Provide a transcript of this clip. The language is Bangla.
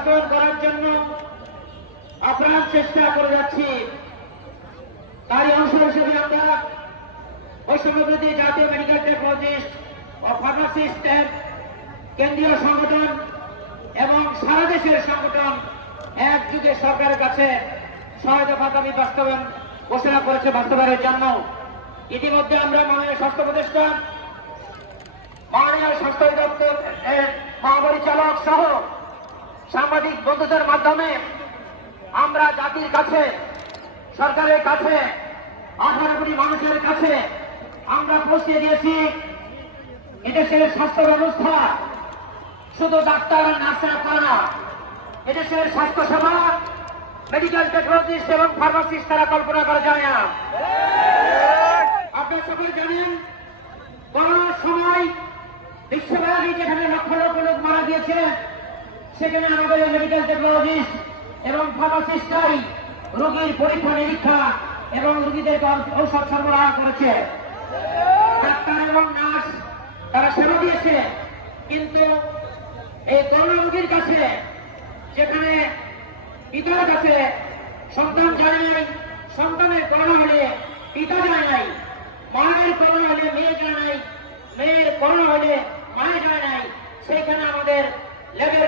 বাস্তবায়ন করার জন্য আপ্রাণ চেষ্টা করে যাচ্ছি। তারই অংশ হিসেবে আমরা বৈষম্যবিরোধী জাতীয় মেডিকেল টেকনোলজিস্ট ও ফার্মাসিস্টের কেন্দ্রীয় সংগঠন এবং সারা দেশের সংগঠন একযুগে সরকারের কাছে সহায়তা দাবি বাস্তবায়ন ঘোষণা করেছে বাস্তবায়নের জন্য। ইতিমধ্যে আমরা মাননীয় স্বাস্থ্য উপদেষ্টা, মাননীয় স্বাস্থ্য অধিদপ্তর মহাপরিচালক সহ সাংবাদিক বন্ধুদের মাধ্যমে আমরা জাতির কাছে, সরকারের কাছে, 18 কোটি মানুষের কাছে আমরা পৌঁছে দিয়েছি এদেশের স্বাস্থ্য ব্যবস্থা শুধু ডাক্তার আর নার্সের করে না, এদেশের স্বাস্থ্য সেবা মেডিকেল টেকনোলজিস্ট এবং ফার্মাসিস্ট তারা কল্পনা করা যায় না। আপনারা সকলে জানেন করোনার সময় বিশ্বব্যাপী যেখানে লক্ষ লক্ষ লোক মারা গিয়েছে, সেখানে আমাদের মেডিকেল টেকনোলজিস্ট এবং ফার্মাসিস্টরাই রোগীর পরীক্ষা নিরীক্ষা এবং রোগীদেরকে ঔষধ সরবরাহ করেছে। ডাক্তার এবং নার্স তারা সেবা দিয়েছে, কিন্তু এই করোনা রোগীর কাছে, যেখানে পিতার কাছে সন্তান যায় নাই, সন্তানের করোনা হলে পিতা যায় নাই, মায়ের করোনা হলে মেয়ে যায় নাই, মেয়ের করোনা হলে মায়ে যায় নাই, সেইখানে আমাদের ল্যাবের